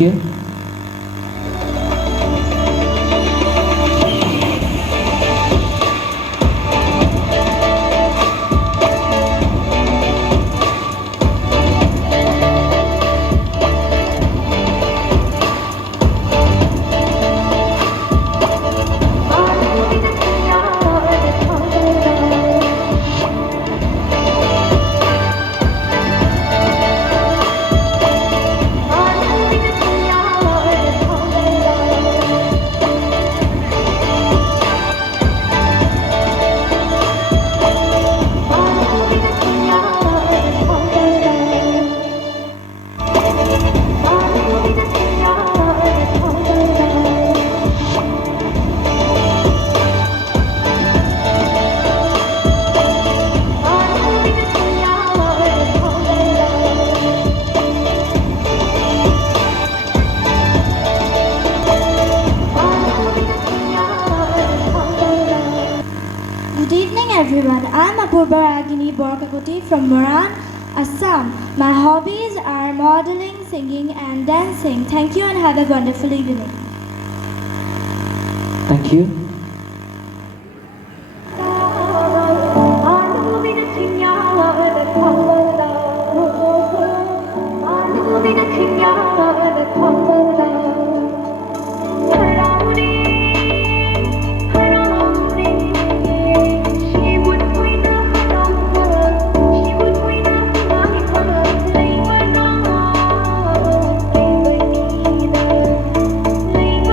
you. Good evening everyone. I'm Apurba Ragini Borkakoti from Moranhat, Assam. My hobbies are modeling, singing and dancing. Thank you and have a wonderful evening. Thank you.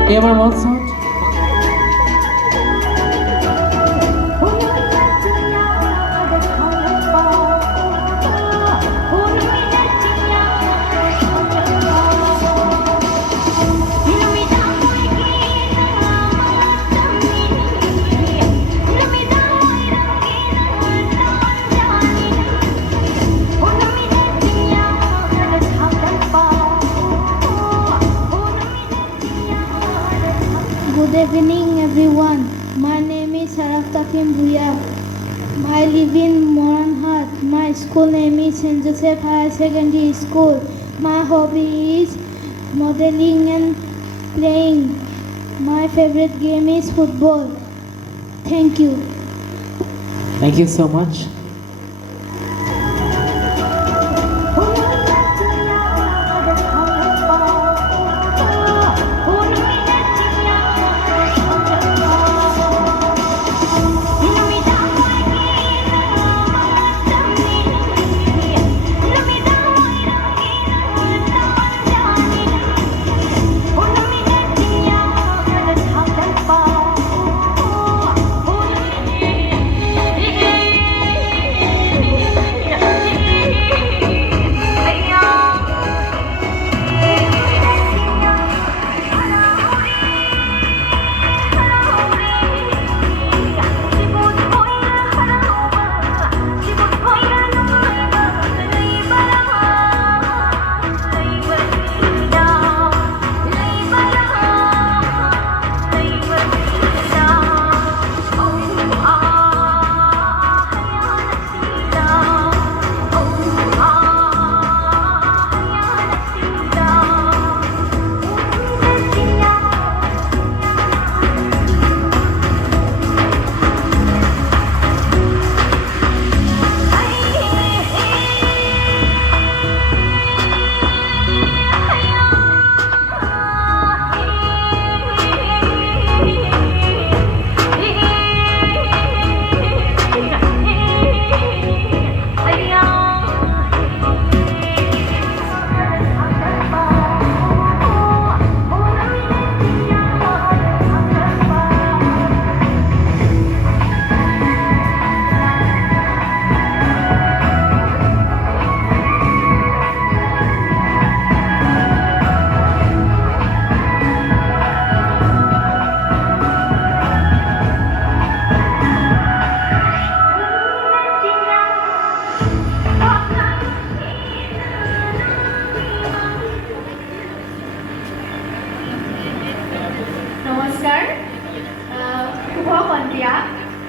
Ever Mozart? Good evening everyone. My name is Priya. I live in Moranhat. My school name is St. Joseph Higher Secondary School. My hobby is modeling and playing. My favorite game is football. Thank you. Thank you so much.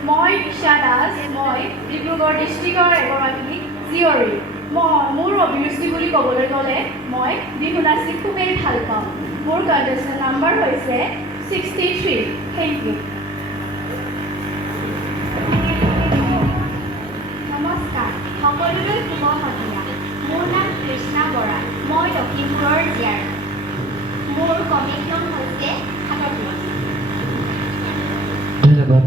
মই Priya, মই ডিব্ৰুগড় ডিষ্ট্ৰিক্টৰ এগৰাকী জীয়ৰী। মোৰ অভিৰুচি বুলি ক'বলৈ গ'লে মই বিহু নাচি খুবেই ভাল পাওঁ। মোৰ কণ্টেষ্টেণ্ট নাম্বাৰ হৈছে 63। Thank you. নমস্কাৰ, সকলোলৈ শুভ সন্ধিয়া। মোৰ নাম কৃষ্ণা বৰা। মই লখিমপুৰৰ জীয়াৰ। মোৰ কমিক নাম হৈছে 37। ধন্যবাদ।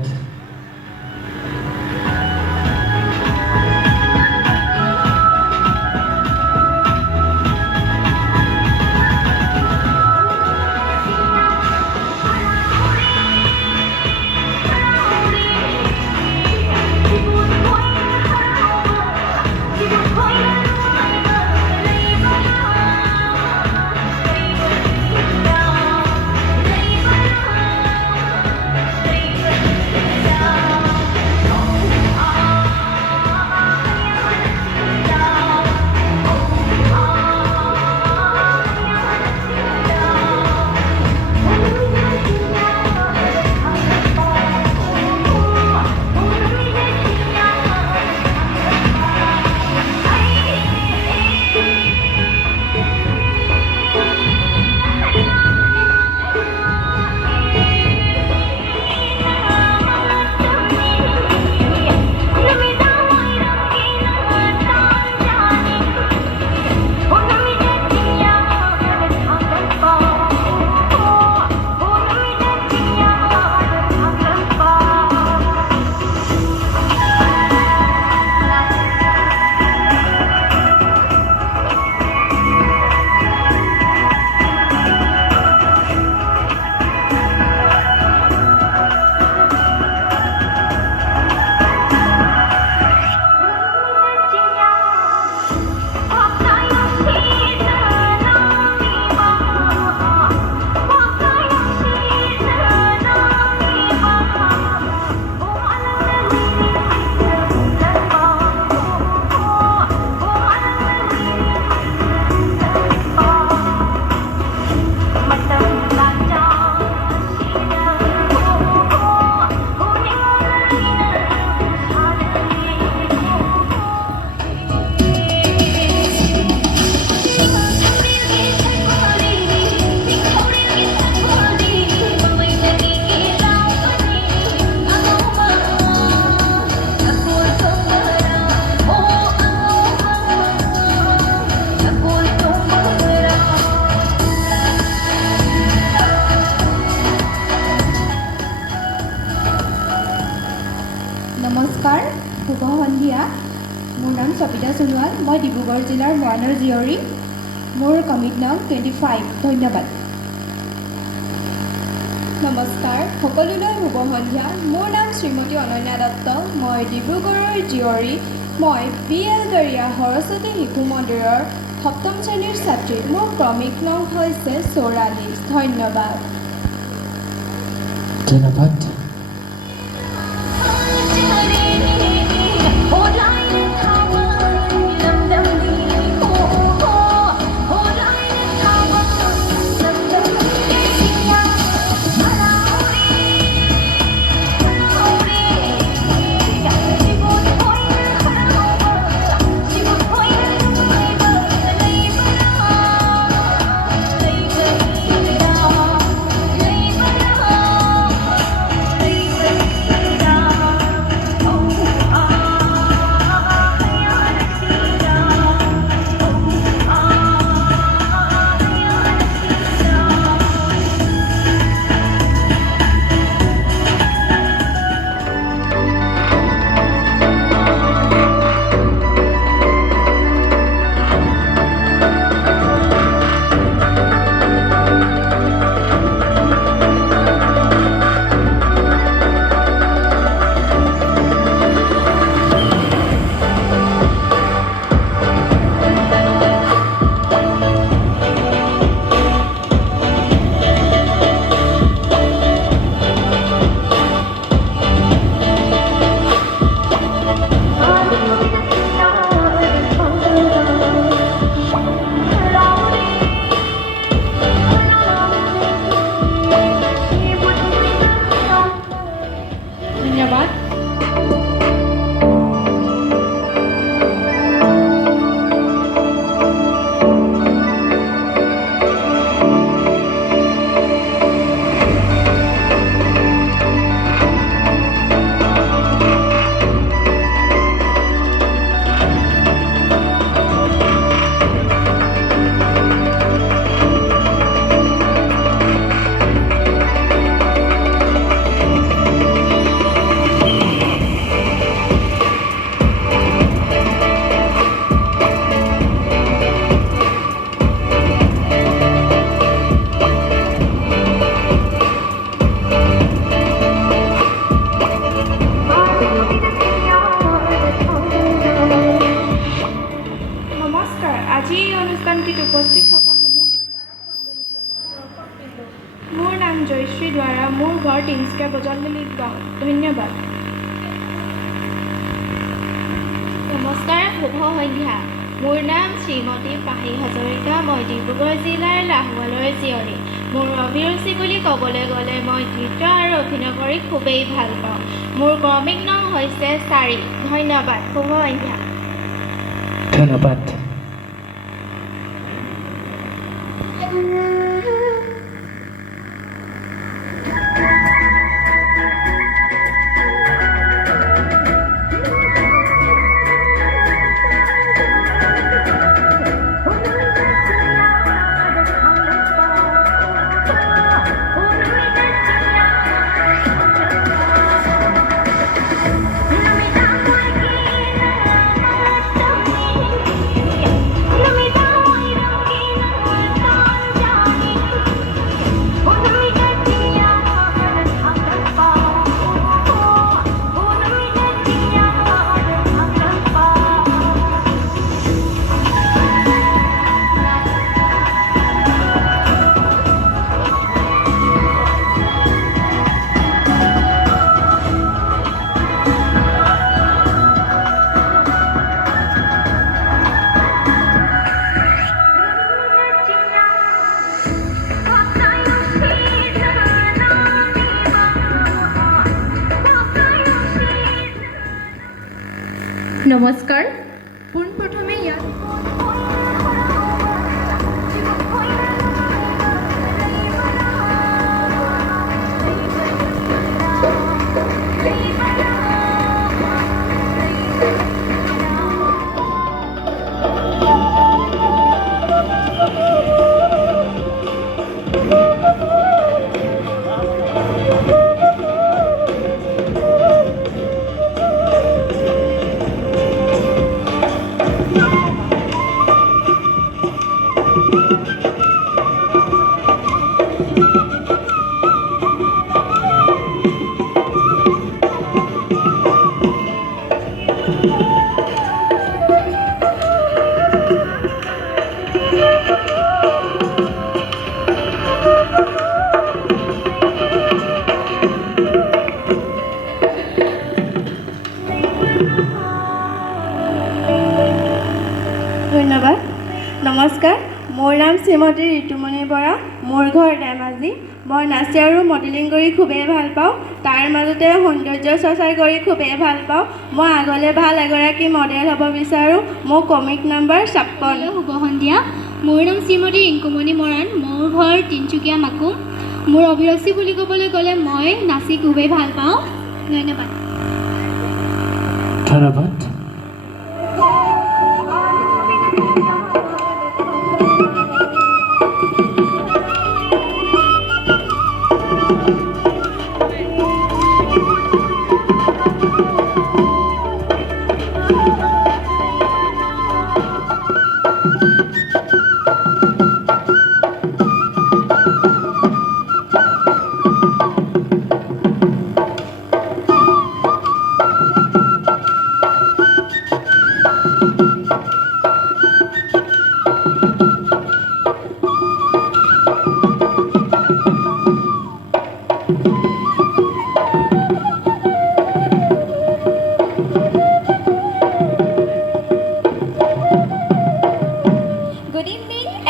নমস্কাৰ, শুভ সন্ধিয়া। মোৰ নাম সবিতা সোণোৱাল। মই ডিব্ৰুগড় জিলাৰ মৰাণৰ জীয়ৰী। মোৰ কমিক নাম 25। ধন্যবাদ। নমস্কাৰ, সকলোলৈ শুভ সন্ধিয়া। মোৰ নাম শ্ৰীমতী অনন্যা দত্ত। মই ডিব্ৰুগড়ৰ জীয়ৰী। মই BL গৰিয়া সৰস্বতী শিশু মন্দিৰৰ 7ম শ্ৰেণীৰ ছাত্ৰী। মোৰ ক্ৰমিক নাম হৈছে 44। ধন্যবাদ। ধন্যবাদ। জয়শ্ৰী দ্বাৰা মোৰ ঘৰ তিনিচুকীয়া বজলদলিত গাঁও ধন্যবাদ নমস্কাৰ শুভ সন্ধ্যা মোৰ নাম শ্ৰীমতী পাহি হাজৰিকা মই ডিব্ৰুগড় জিলাৰ লাহোৱালৰ জীয়ৰী মোৰ অভিৰুচি বুলি ক'বলৈ গ'লে মই নৃত্য আৰু অভিনয় কৰি খুবেই ভাল পাওঁ মোৰ ক্ৰমিক নং হৈছে 4 ধন্যবাদ শুভ সন্ধ্যা ধন্যবাদ নমস্কাৰ পোনপ্ৰথমে ইয়াত ধন্যবাদ নমস্কাৰ মোৰ নাম শ্ৰীমতী ঋতুমণি বৰা মোৰ ঘৰ ধেমাজি মই নাচি আৰু মডেলিং কৰি খুবেই ভাল পাওঁ তাৰ মাজতে সৌন্দৰ্য চৰ্চা কৰি খুবেই ভাল পাওঁ মই আগলৈ ভাল এগৰাকী মডেল হ'ব বিচাৰোঁ মোৰ কমিক নম্বৰ 56 শুভ সন্ধিয়া মোৰ নাম শ্ৰীমতী ইংকুমণি মৰাণ মোৰ ঘৰ তিনিচুকীয়া মাকুম মোৰ অভিৰুচি বুলি ক'বলৈ গ'লে মই নাচি খুবেই ভাল পাওঁ ধন্যবাদ ধন্যবাদ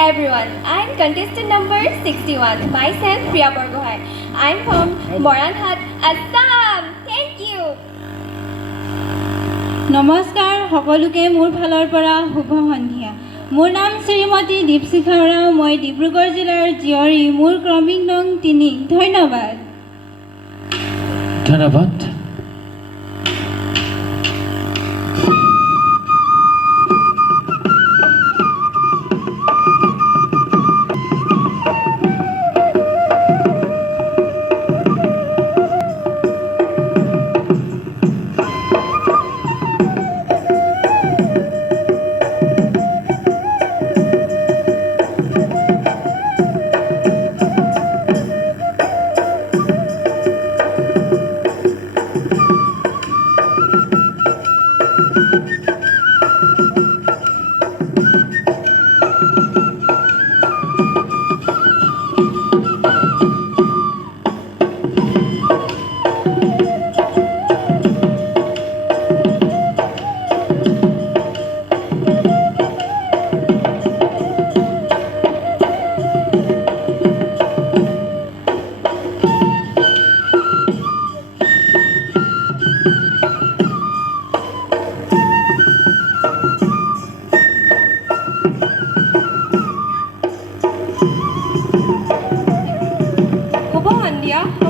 everyone. I'm contestant number 61. Myself, Priya. I'm from Moranhat, Assam. Thank you. নমস্কাৰ সকলোকে মোৰ ফালৰ পৰা শুভ সন্ধিয়া মোৰ নাম শ্ৰীমতী দীপশিখা ৰাও মই ডিব্ৰুগড় জিলাৰ জীয়ৰী মোৰ ক্ৰমিক নং 3 ধন্যবাদ ধন্যবাদ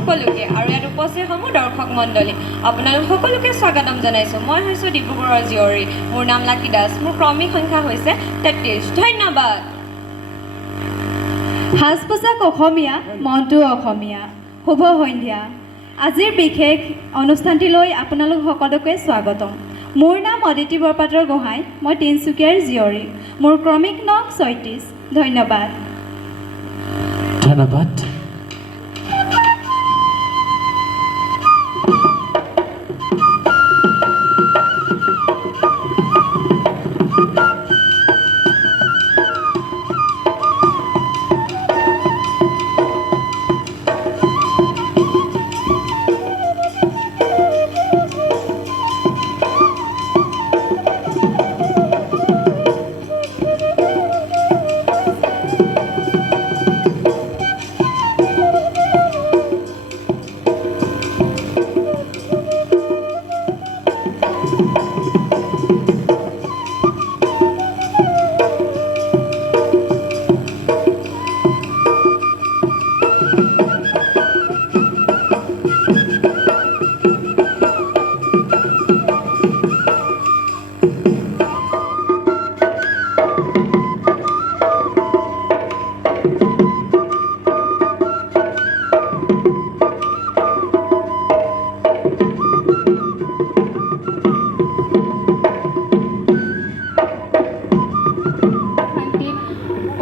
সকলোকে আৰু ইয়াত উপস্থিত সমূহ দৰ্শক মণ্ডলী আপোনালোক সকলোকে স্বাগতম জনাইছোঁ। মই হৈছোঁ ডিব্ৰুগড়ৰ জীয়ৰী। মোৰ নাম লাকি দাস। মোৰ ক্ৰমিক সংখ্যা হৈছে 33। ধন্যবাদ। সাজ পোছাক অসমীয়া, মনটো অসমীয়া। শুভ সন্ধ্যা। আজিৰ বিশেষ অনুষ্ঠানটিলৈ আপোনালোক সকলোকে স্বাগতম। মোৰ নাম অদিতি বৰপাত্ৰ গোহাঁই। মই তিনিচুকীয়াৰ জীয়ৰী। মোৰ ক্ৰমিক নং 36। ধন্যবাদ। ধন্যবাদ।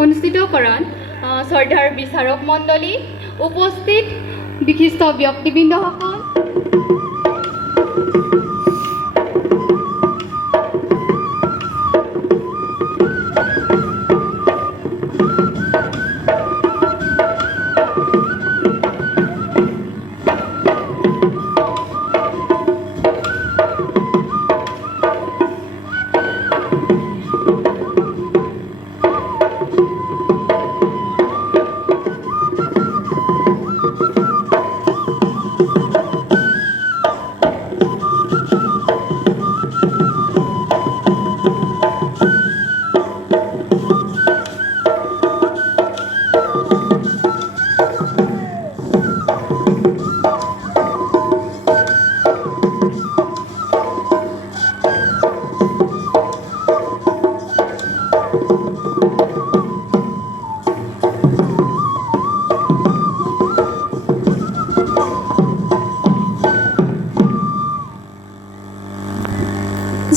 অনুষ্ঠিতকৰণ শ্ৰদ্ধাৰ বিচাৰক মণ্ডলী, উপস্থিত বিশিষ্ট ব্যক্তিবৃন্দসকল,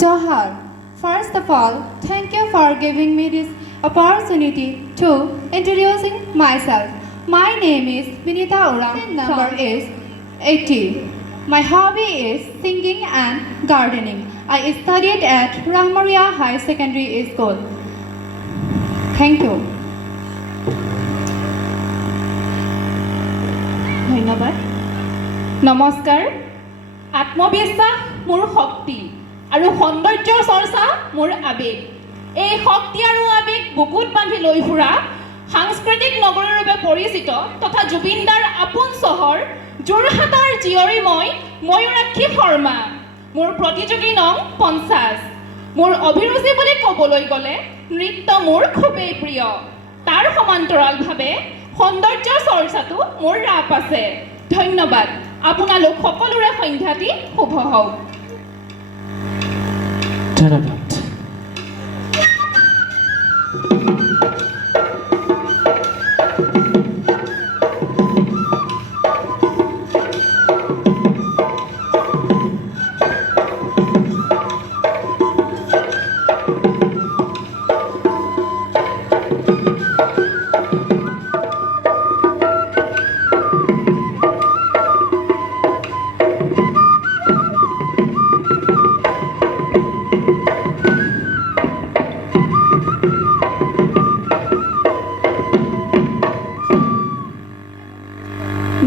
Johar. First of all, thank you for giving me this opportunity to introducing myself. My name is Vinita Ora. Number is 80. My hobby is singing and gardening. I studied at Rangmaria High Secondary School. Thank you. ধন্যবাদ। নমস্কাৰ। আত্মবিশ্বাস মোৰ শক্তি আৰু সৌন্দৰ্যৰ চৰ্চা মোৰ আৱেগ। এই শক্তি আৰু আৱেগ বুকুত বান্ধি লৈ ফুৰা সাংস্কৃতিক নগৰীৰ ৰূপে পৰিচিত তথা জুবিনদাৰ আপোন চহৰ যোৰহাটৰ জীয়ৰী মই ময়ূৰাক্ষী শৰ্মা। মোৰ প্ৰতিযোগী নং 50। মোৰ অভিৰুচি বুলি ক'বলৈ গ'লে নৃত্য মোৰ খুবেই প্ৰিয়। তাৰ সমান্তৰালভাৱে সৌন্দৰ্যৰ চৰ্চাটো মোৰ ৰাপ আছে। ধন্যবাদ। আপোনালোক সকলোৰে সন্ধ্যাটি শুভ হওক। ধন্যবাদ।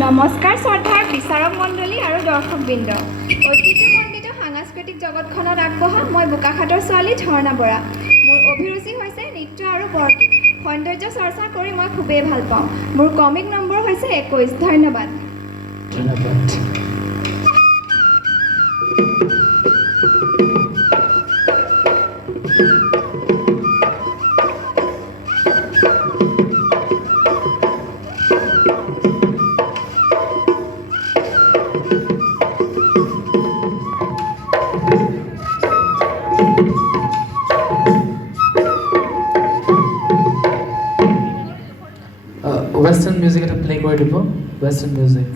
নমস্কাৰ শ্ৰদ্ধাৰ বিচাৰক মণ্ডলী আৰু দৰ্শকবৃন্দ। ঐতিহ্যমণ্ডিত সাংস্কৃতিক জগতখনত আগবঢ়া মই বোকাখাটৰ ছোৱালী ঝৰ্ণা বৰা। মোৰ অভিৰুচি হৈছে নৃত্য আৰু বৰগীত। সৌন্দৰ্য চৰ্চা কৰি মই খুবেই ভাল পাওঁ। মোৰ ক্ৰমিক নম্বৰ হৈছে 21। ধন্যবাদ। ধন্যবাদ। ৱেষ্টাৰ্ণ মিউজিক এটা প্লে কৰি দিব ৱেষ্টাৰ্ণ মিউজিক